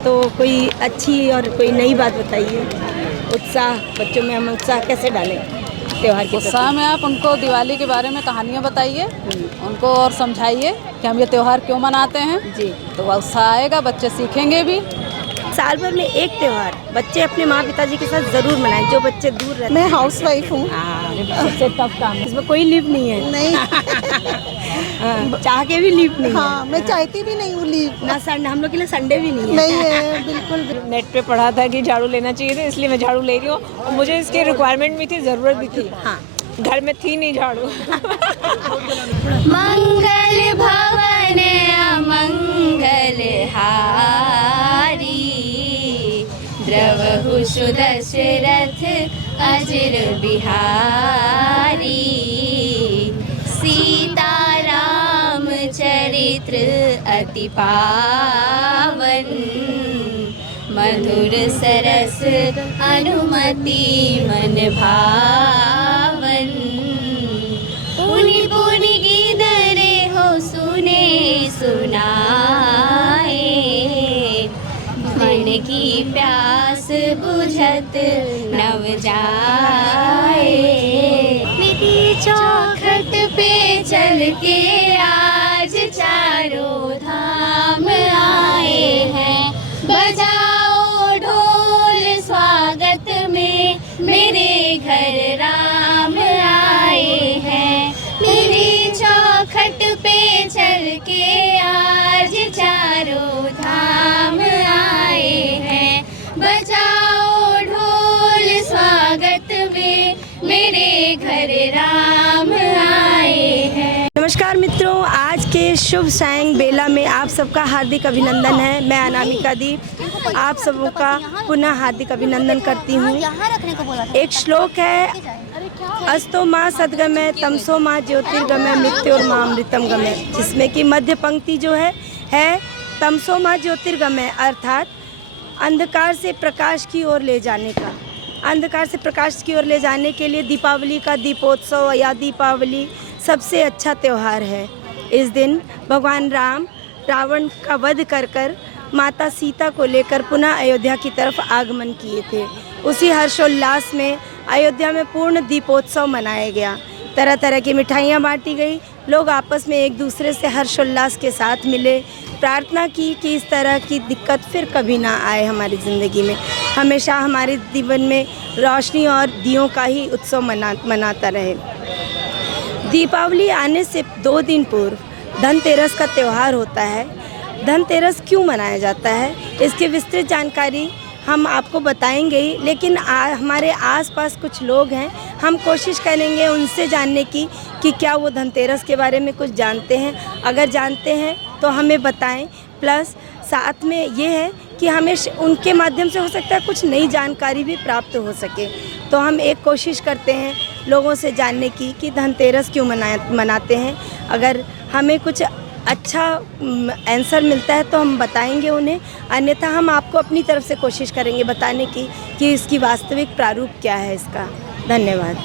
तो कोई अच्छी और कोई नई बात बताइए। उत्साह बच्चों में हम उत्साह कैसे डालें त्योहार के उत्साह में आप उनको दिवाली के बारे में कहानियाँ बताइए, उनको और समझाइए कि हम ये त्यौहार क्यों मनाते हैं जी। तो वह उत्साह आएगा, बच्चे सीखेंगे भी। साल भर में एक त्यौहार बच्चे अपने माँ पिताजी के साथ ज़रूर मनाएं, जो बच्चे दूर रहते हैं। मैं हाउस वाइफ हूँ। सबसे टफ काम है, इसमें कोई लीव नहीं है। नहीं चाह के भी लीव नहीं हाँ, है। मैं चाहती भी नहीं हूँ लीव। ना संडे, हम लोग के लिए संडे भी नहीं है। नहीं है, बिल्कुल भी। नेट पे पढ़ा था कि झाड़ू लेना चाहिए था, इसलिए मैं झाड़ू ले रही हूँ और मुझे इसकी रिक्वायरमेंट भी थी, ज़रूरत भी थी। हाँ, घर में थी नहीं झाड़ू। मंगल भवन अमंगल हारी, द्रवहु सुदशरथ अजर बिहारी, सीताराम चरित्र अति पावन, मधुर सरस अनुमति मन भावन, पुनि पुनि गिदरे हो सुने सुनाए, मन की प्यास बुझत नव जाए, विधि चौखट पे चल के आज चारों धाम आए हैं, बजाओ ढोल स्वागत में मेरे घर राम आए हैं, मेरी चौखट पे चल के आज चारों धाम आए हैं, बजाओ ढोल स्वागत में मेरे घर राम आए हैं। नमस्कार मित्रों, आज के शुभ सायं बेला में आप सबका हार्दिक अभिनंदन है। मैं अनामिका दीप आप सबों का पुनः हार्दिक अभिनंदन करती हूँ। एक श्लोक है, अस्तो माँ सद्गमय तमसो माँ ज्योतिर्गमय मृत्योर्मा अमृतम गमय, जिसमें कि मध्य पंक्ति जो है तमसो माँ ज्योतिर्गमय, अर्थात अंधकार से प्रकाश की ओर ले जाने का। अंधकार से प्रकाश की ओर ले जाने के लिए दीपावली का दीपोत्सव या दीपावली सबसे अच्छा त्यौहार है। इस दिन भगवान राम रावण का वध कर माता सीता को लेकर पुनः अयोध्या की तरफ आगमन किए थे। उसी हर्षोल्लास में अयोध्या में पूर्ण दीपोत्सव मनाया गया। तरह तरह की मिठाइयाँ बांटी गई, लोग आपस में एक दूसरे से हर्षोल्लास के साथ मिले, प्रार्थना की कि इस तरह की दिक्कत फिर कभी ना आए हमारी ज़िंदगी में। हमेशा हमारे जीवन में रोशनी और दियों का ही उत्सव मनाता रहे। दीपावली आने से 2 दिन पूर्व धनतेरस का त्यौहार होता है। धनतेरस क्यों मनाया जाता है, इसकी विस्तृत जानकारी हम आपको बताएंगे ही, लेकिन हमारे आसपास कुछ लोग हैं, हम कोशिश करेंगे उनसे जानने की कि क्या वो धनतेरस के बारे में कुछ जानते हैं। अगर जानते हैं तो हमें बताएं। प्लस साथ में ये है कि हमें उनके माध्यम से हो सकता है कुछ नई जानकारी भी प्राप्त हो सके। तो हम एक कोशिश करते हैं लोगों से जानने की कि धनतेरस क्यों मनाते हैं। अगर हमें कुछ अच्छा आंसर मिलता है तो हम बताएंगे उन्हें, अन्यथा हम आपको अपनी तरफ से कोशिश करेंगे बताने की कि इसकी वास्तविक प्रारूप क्या है इसका। धन्यवाद।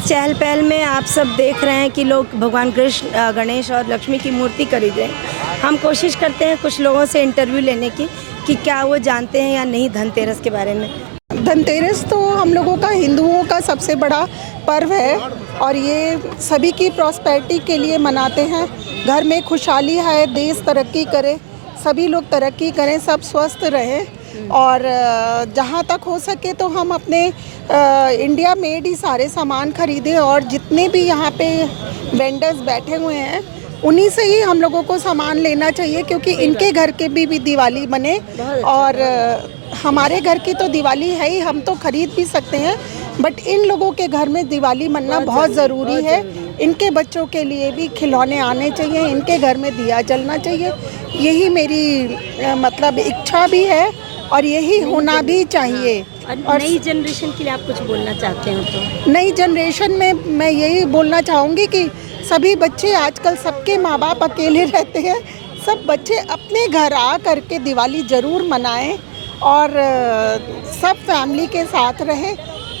चहल पहल में आप सब देख रहे हैं कि लोग भगवान कृष्ण, गणेश और लक्ष्मी की मूर्ति खरीद रहे हैं। हम कोशिश करते हैं कुछ लोगों से इंटरव्यू लेने की कि क्या वो जानते हैं या नहीं धनतेरस के बारे में। धनतेरस तो हम लोगों का, हिंदुओं का सबसे बड़ा पर्व है और ये सभी की प्रॉस्पेरिटी के लिए मनाते हैं। घर में खुशहाली है, देश तरक्की करे, सभी लोग तरक्की करें, सब स्वस्थ रहें और जहाँ तक हो सके तो हम अपने इंडिया मेड ही सारे सामान खरीदें और जितने भी यहाँ पे वेंडर्स बैठे हुए हैं उन्हीं से ही हम लोगों को सामान लेना चाहिए, क्योंकि इनके घर के भी दिवाली बने और हमारे घर की तो दिवाली है ही, हम तो खरीद भी सकते हैं, बट इन लोगों के घर में दिवाली मनना बहुत ज़रूरी है। इनके बच्चों के लिए भी खिलौने आने चाहिए, इनके घर में दिया जलना चाहिए। यही मेरी मतलब इच्छा भी है और यही होना भी चाहिए। और नई जनरेशन के लिए आप कुछ बोलना चाहते हो तो? नई जनरेशन में मैं यही बोलना चाहूँगी कि सभी बच्चे आजकल सबके माँ बाप अकेले रहते हैं, सब बच्चे अपने घर आ करके दिवाली ज़रूर मनाएं और सब फैमिली के साथ रहें,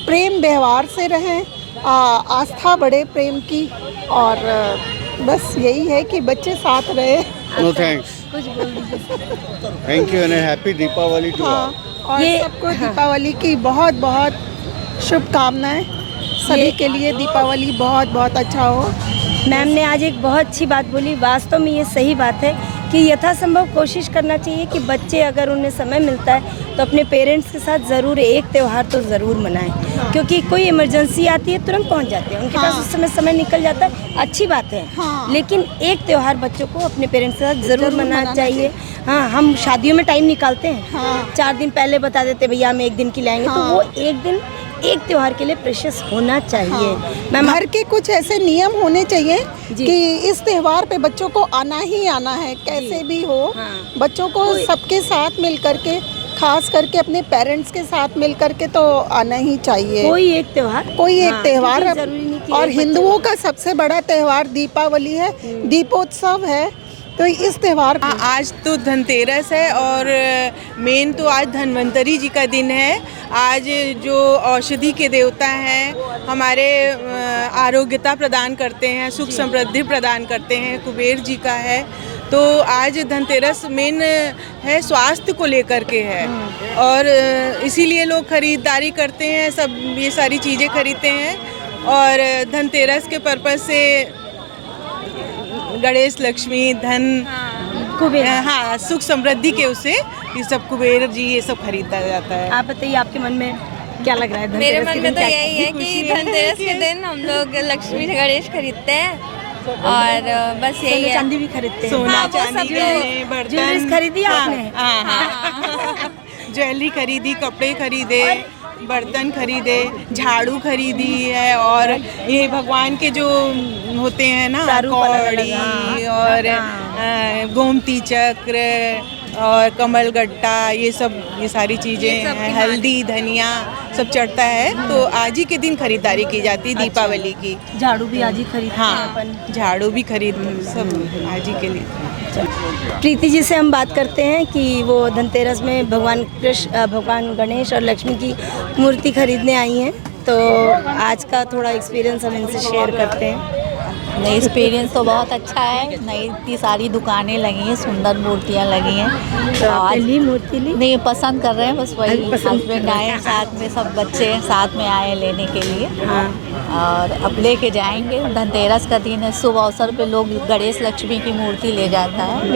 प्रेम व्यवहार से रहें, आस्था बढ़े प्रेम की, और बस यही है कि बच्चे साथ रहे। नो थैंक्स, कुछ बोल दीजिए। Thank you and happy Deepavali to all. हाँ, और ये- सबको दीपावली की बहुत बहुत शुभकामनाएं। सभी के लिए दीपावली बहुत बहुत अच्छा हो। मैम ने आज एक बहुत अच्छी बात बोली, वास्तव में ये सही बात है कि यथासंभव कोशिश करना चाहिए कि बच्चे अगर उन्हें समय मिलता है तो अपने पेरेंट्स के साथ ज़रूर एक त्यौहार तो ज़रूर मनाएं, क्योंकि कोई इमरजेंसी आती है तुरंत पहुंच जाते हैं, उनके पास उस समय निकल जाता है, अच्छी बात है। लेकिन एक त्यौहार बच्चों को अपने पेरेंट्स के साथ ज़रूर मनाना चाहिए। हाँ, हम शादियों में टाइम निकालते हैं, 4 दिन पहले बता देते भैया हम 1 दिन की लाएंगे, तो वो 1 दिन एक त्यौहार के लिए प्रेशियस होना चाहिए। मैम घर के कुछ ऐसे नियम होने चाहिए कि इस त्यौहार पे बच्चों को आना ही आना है, कैसे भी हो। बच्चों को सबके साथ मिल करके, खास करके अपने पेरेंट्स के साथ मिल करके तो आना ही चाहिए। कोई एक त्यौहार त्यौहार क्योंकि जरूरी नहीं कि और एक बच्चे हिंदुओं का सबसे बड़ा त्यौहार दीपावली है, दीपोत्सव है। तो इस त्यौहार को आज तो धनतेरस है और मेन तो आज धन्वंतरी जी का दिन है। आज जो औषधि के देवता हैं हमारे आरोग्यता प्रदान करते हैं, सुख समृद्धि प्रदान करते हैं, कुबेर जी का है। तो आज धनतेरस मेन है, स्वास्थ्य को लेकर के है और इसीलिए लोग खरीदारी करते हैं, सब ये सारी चीज़ें खरीदते हैं। और धनतेरस के पर्पज़ से गणेश, लक्ष्मी, धन, कुबेर, हाँ, सुख समृद्धि के उससे ये सब कुबेर जी ये सब खरीदा जाता है। आप बताइए, आपके मन में क्या लग रहा है? मेरे धनतेरस के मन में दिन तो क्या- यही है कि धनतेरस के दिन हम लोग लक्ष्मी गणेश खरीदते हैं और बस यही सोने है। चांदी भी खरीदते हैं। सोना, हाँ, वो सब चांदी, तो- गहने, बर्तन, ज्वेलरीज खरीदी आपने? हाँ, ज्वेलरी खरीदी, कपड़े खरीदे, बर्तन खरीदे, झाड़ू खरीदी है और ये भगवान के जो होते हैं ना, प्रारूप अलग-अलग, कौड़ी और गोमती चक्र और कमल गट्टा, ये सारी चीज़ें हैं, हल्दी, धनिया सब चढ़ता है। तो आज ही के दिन खरीदारी की जाती है दीपावली की। झाड़ू भी आज ही खरीदते हैं हाँ, अपन। झाड़ू भी खरीद सब आज ही के लिए। प्रीति जी से हम बात करते हैं कि वो धनतेरस में भगवान गणेश और लक्ष्मी की मूर्ति खरीदने आई हैं, तो आज का थोड़ा एक्सपीरियंस हम इनसे शेयर करते हैं। नहीं, एक्सपीरियंस तो बहुत अच्छा है। नई इतनी सारी दुकानें लगी हैं, सुंदर मूर्तियाँ लगी हैं। तो आपने ली मूर्ति ली? नहीं, पसंद कर रहे हैं, बस वही पसंद हस्बैंड आए, साथ में सब बच्चे साथ में आए लेने के लिए। हाँ। और अब लेके जाएंगे। धनतेरस का दिन है, शुभ अवसर पे लोग गणेश लक्ष्मी की मूर्ति ले जाता है,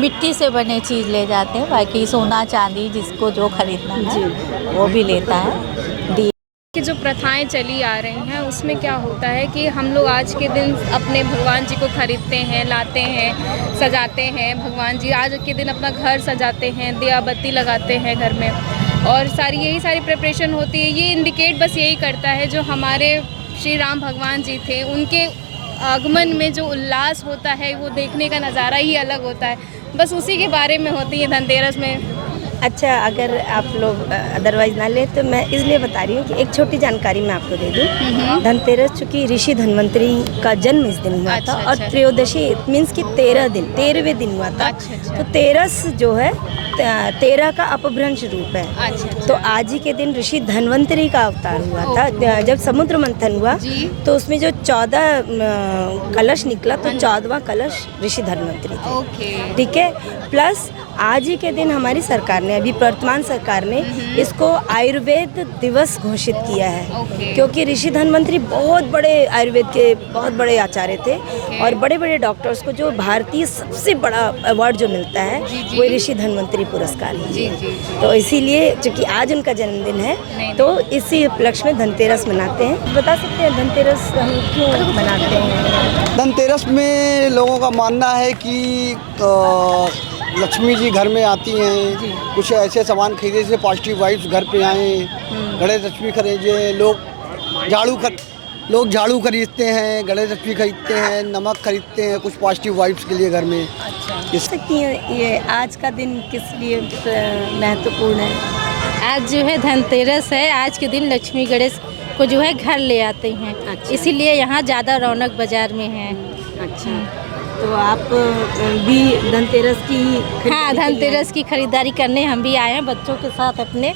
मिट्टी से बने चीज़ ले जाते हैं, बाकी सोना चांदी जिसको जो खरीदना है वो भी लेता है। कि जो प्रथाएं चली आ रही हैं उसमें क्या होता है कि हम लोग आज के दिन अपने भगवान जी को खरीदते हैं, लाते हैं, सजाते हैं। भगवान जी आज के दिन अपना घर सजाते हैं, दिया बत्ती लगाते हैं घर में, और यही सारी प्रिपरेशन होती है। ये इंडिकेट बस यही करता है जो हमारे श्री राम भगवान जी थे, उनके आगमन में जो उल्लास होता है वो देखने का नज़ारा ही अलग होता है। बस उसी के बारे में होती है धनतेरस में। अच्छा, अगर आप लोग अदरवाइज ना ले तो मैं इसलिए बता रही हूँ कि एक छोटी जानकारी मैं आपको दे दूँ। धनतेरस चूँकि ऋषि धन्वंतरी का जन्म इस दिन हुआ था और त्रयोदशी मीन्स कि 13वें दिन हुआ था। तो तेरस जो है 13 का अपभ्रंश रूप है। तो आज ही के दिन ऋषि धन्वंतरी का अवतार हुआ था। जब समुद्र मंथन हुआ तो उसमें जो 14 कलश निकला, तो 14वां कलश ऋषि धन्वंतरी थे। ठीक है। प्लस आज ही के दिन हमारी सरकार ने, अभी वर्तमान सरकार ने इसको आयुर्वेद दिवस घोषित किया है, क्योंकि ऋषि धन्वंतरी बहुत बड़े आयुर्वेद के बहुत बड़े आचार्य थे और बड़े बड़े डॉक्टर्स को जो भारतीय सबसे बड़ा अवार्ड जो मिलता है वो ऋषि धन्वंतरी पुरस्कार है। तो इसीलिए चूँकि आज उनका जन्मदिन है तो इसी उपलक्ष्य में धनतेरस मनाते हैं। बता सकते हैं धनतेरस हम क्यों मनाते हैं? धनतेरस में लोगों का मानना है कि लक्ष्मी जी घर में आती हैं, कुछ ऐसे सामान खरीदे जैसे पॉजिटिव वाइब्स घर पे आए, गणेश लक्ष्मी खरीदे, लोग झाड़ू खरीदते हैं, गणेश लक्ष्मी खरीदते हैं, नमक खरीदते हैं, कुछ पॉजिटिव वाइब्स के लिए घर में। अच्छा, ये आज का दिन किस लिए महत्वपूर्ण है? आज जो है धनतेरस है। आज के दिन लक्ष्मी गणेश को जो है घर ले आते हैं। अच्छा। इसीलिए यहाँ ज़्यादा रौनक बाजार में है। अच्छा, तो आप भी धनतेरस की हाँ, धनतेरस की खरीदारी करने हम भी आए हैं बच्चों के साथ अपने।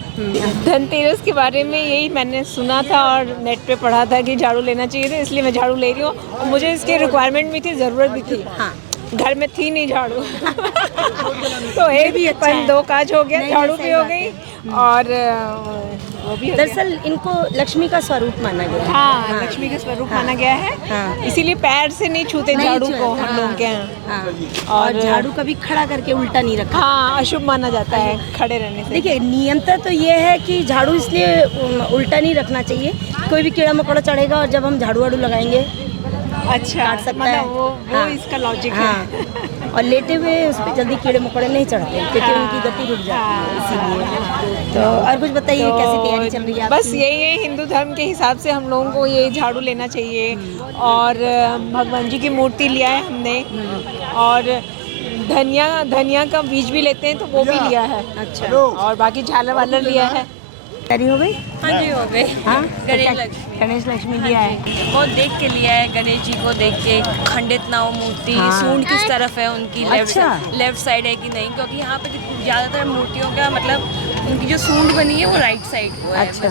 धनतेरस के बारे में यही मैंने सुना था और नेट पे पढ़ा था कि झाड़ू लेना चाहिए था, इसलिए मैं झाड़ू ले रही हूँ। और मुझे इसकी रिक्वायरमेंट भी थी, ज़रूरत भी थी। हाँ, घर में थी नहीं झाड़ू तो एक भी अच्छा है। दो काज हो गया, झाड़ू भी हो गई और वो भी हो गया। दरअसल इनको लक्ष्मी का स्वरूप माना गया है। हाँ, लक्ष्मी का स्वरूप माना गया है। हाँ। इसीलिए पैर से नहीं छूते नहीं झाड़ू छुआ, को हम हाँ, लोग के यहाँ। हाँ। और झाड़ू कभी खड़ा करके उल्टा नहीं रखा। हाँ, अशुभ माना जाता है खड़े रहने से। देखिए, नियमता तो ये है कि झाड़ू इसलिए उल्टा नहीं रखना चाहिए। कोई भी कीड़ा मकोड़ा चढ़ेगा और जब हम झाड़ू वाड़ू लगाएंगे अच्छा, काट सकता है। वो हाँ। इसका लॉजिक हाँ। है। और लेटे हुए उस पर जल्दी कीड़े मकोड़े नहीं चढ़ते क्योंकि उनकी गति रुक जाती है, इसीलिए। तो और कुछ बताइए, कैसी तैयारी चल रही है बस आपकी? यही है, हिंदू धर्म के हिसाब से हम लोगों को ये झाड़ू लेना चाहिए। और भगवान जी की मूर्ति लिया है हमने और धनिया का बीज भी लेते हैं तो वो भी लिया है। अच्छा, और बाकी झालर वालर लिया है। तैयारी हो गई? हाँ जी, हो गई। हाँ, गणेश लक्ष्मी लिया है। वो देख के लिया है, गणेश जी को देख के खंडित ना हो मूर्ति। हाँ। सूंड किस तरफ है उनकी, अच्छा। लेफ्ट साइड है कि नहीं, क्योंकि यहाँ पे ज़्यादातर मूर्तियों का मतलब उनकी जो सूंड बनी है वो राइट साइड को है। अच्छा।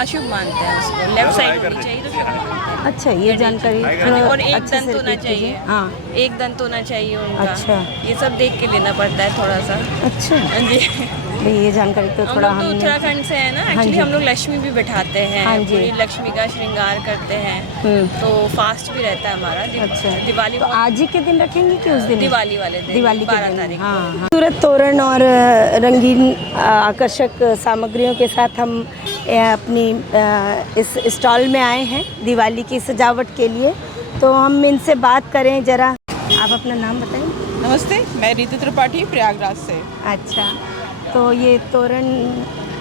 अशुभ मानते हैं उसको, लेफ्ट साइड होनी चाहिए तो शुभ मानते हैं। अच्छा, ये जानकारी और एक अच्छे से दंत होना repeat कीजिए। चाहिए। हाँ, एक दंत होना चाहिए उनका। अच्छा। ये सब देख के लेना पड़ता है थोड़ा सा। अच्छा, हाँ जी। भाई ये जानकारी तो हम थोड़ा लोग तो हमने उत्तराखंड से है ना, हाँ एक्चुअली जी। हम लोग लक्ष्मी भी बैठाते हैं। हाँ जी। पूरी लक्ष्मी का श्रृंगार करते हैं। तो फास्ट भी रहता है हमारा। अच्छा, दिवाली तो आज ही के दिन रखेंगे कि उस दिन? दिवाली वाले दिन, दिवाली के 12 दिन। तारीख को। हाँ, हाँ। खूबसूरत तोरण और रंगीन आकर्षक सामग्रियों के साथ हम अपनी इस स्टॉल में आए हैं दिवाली की सजावट के लिए। तो हम इनसे बात करें ज़रा। आप अपना नाम बताएं। नमस्ते, मैं रीतु त्रिपाठी प्रयागराज से। अच्छा, तो ये तोरण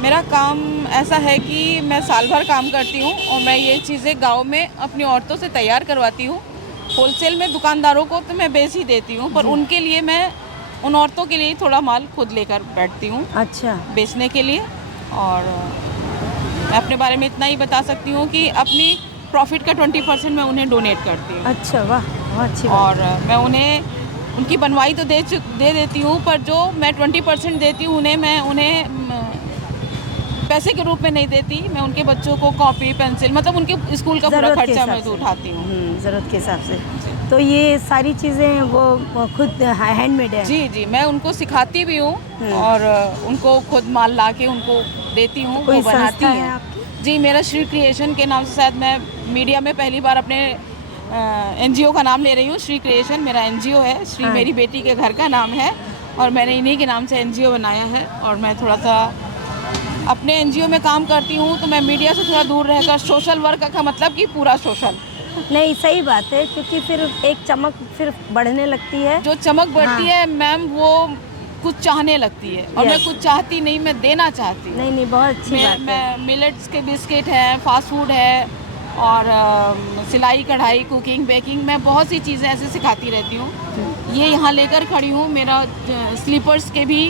मेरा काम ऐसा है कि मैं साल भर काम करती हूँ और मैं ये चीज़ें गांव में अपनी औरतों से तैयार करवाती हूँ। होलसेल में दुकानदारों को तो मैं बेच ही देती हूँ, पर उनके लिए मैं उन औरतों के लिए थोड़ा माल खुद लेकर बैठती हूँ अच्छा बेचने के लिए। और मैं अपने बारे में इतना ही बता सकती हूँ कि अपनी प्रॉफिट का 20% मैं उन्हें डोनेट करती हूँ। अच्छा, वाह, बहुत अच्छी बात। और मैं उन्हें उनकी बनवाई तो दे देती हूँ, पर जो मैं 20% देती हूँ उन्हें, मैं उन्हें पैसे के रूप में नहीं देती। मैं उनके बच्चों को कॉपी पेंसिल, मतलब उनके स्कूल का पूरा खर्चा मैं तो उठाती हूँ। ज़रूरत के हिसाब से। तो ये सारी चीज़ें वो खुद हैंडमेड है? जी जी, मैं उनको सिखाती भी हूँ और उनको खुद माल ला के उनको देती हूँ, वो बनाती हैं। जी, मेरा श्री क्रिएशन के नाम से, शायद मैं मीडिया में पहली बार अपने NGO का नाम ले रही हूँ। श्री क्रिएशन मेरा NGO है। श्री मेरी बेटी के घर का नाम है और मैंने इन्हीं के नाम से NGO बनाया है। और मैं थोड़ा सा अपने NGO में काम करती हूँ, तो मैं मीडिया से थोड़ा दूर रहकर सोशल वर्क का मतलब कि पूरा सोशल नहीं, सही बात है, क्योंकि फिर एक चमक फिर बढ़ने लगती है। जो चमक बढ़ती है मैम, वो कुछ चाहने लगती है और मैं कुछ चाहती नहीं, मैं देना चाहती हूँ। नहीं, बहुत अच्छी बात है। मैं मिलेट्स के बिस्किट हैं, फास्ट फूड है और सिलाई कढ़ाई, कुकिंग, बेकिंग, मैं बहुत सी चीज़ें ऐसे सिखाती रहती हूँ। ये यहाँ लेकर खड़ी हूँ। मेरा स्लीपर्स के भी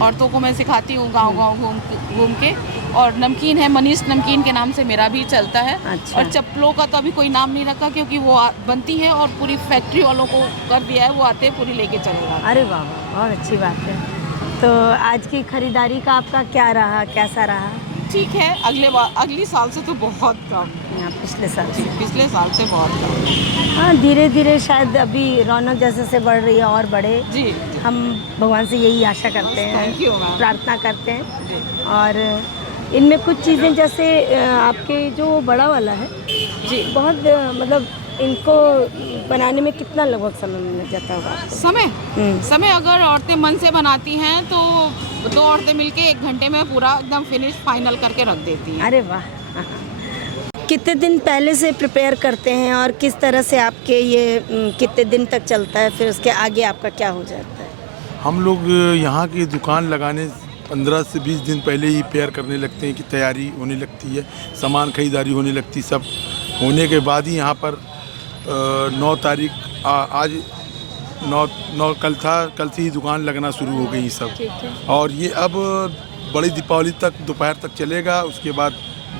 औरतों को मैं सिखाती हूँ गांव-गांव घूम के। और नमकीन है, मनीष नमकीन के नाम से मेरा भी चलता है। अच्छा। और चप्पलों का तो अभी कोई नाम नहीं रखा, क्योंकि वो बनती है और पूरी फैक्ट्री वालों को कर दिया है, वो आते पूरी लेके चले जाते। अरे वाह, बहुत अच्छी बात है। तो आज की खरीदारी का आपका क्या रहा, कैसा रहा? ठीक है, अगली साल से तो बहुत कम। पिछले साल से? पिछले साल से बहुत कम। हाँ, धीरे धीरे शायद अभी रौनक जैसे से बढ़ रही है और बढ़े। जी, हम भगवान से यही आशा करते हैं, थैंक यू मैम, प्रार्थना करते हैं। और इनमें कुछ चीज़ें जैसे आपके जो बड़ा वाला है जी, बहुत मतलब इनको बनाने में कितना लगभग समय लग जाता होगा आपको? समय अगर औरतें मन से बनाती हैं तो 2 औरतें मिलके 1 घंटे में पूरा एकदम फिनिश फाइनल करके रख देती हैं। अरे वाह। कितने दिन पहले से प्रिपेयर करते हैं और किस तरह से आपके ये कितने दिन तक चलता है, फिर उसके आगे आपका क्या हो जाता है? हम लोग यहाँ की दुकान लगाने 15 से 20 दिन पहले ही तैयार करने लगते हैं कि तैयारी होने लगती है, सामान खरीदारी होने लगती, सब होने के बाद ही यहाँ पर 9 तारीख आज 9 कल था, कल से ही दुकान लगना शुरू हो गई सब। और ये अब बड़ी दीपावली तक दोपहर तक चलेगा, उसके बाद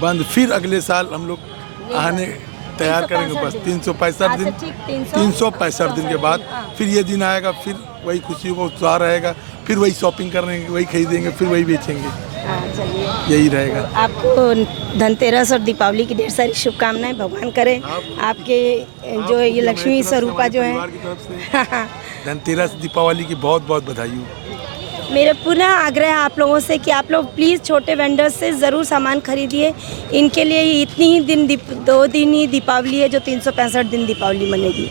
बंद। फिर अगले साल हम लोग आने तैयार करेंगे। बस 365 दिन, 365 दिन के बाद फिर ये दिन आएगा, फिर वही खुशियों का उत्साह रहेगा, फिर वही शॉपिंग करेंगे, वही खरीदेंगे, फिर वही बेचेंगे। चलिए, यही रहेगा। आपको धनतेरस और दीपावली की ढेर सारी शुभकामनाएं। भगवान करे आपके जो ये लक्ष्मी स्वरूपा जो है धनतेरस दीपावली की बहुत बहुत बधाई हो। मेरा पुनः आग्रह है आप लोगों से कि आप लोग प्लीज़ छोटे वेंडर्स से ज़रूर सामान खरीदिए। इनके लिए इतनी ही दिन 2 दिन ही दीपावली है, जो 365 दिन दीपावली मनेगी।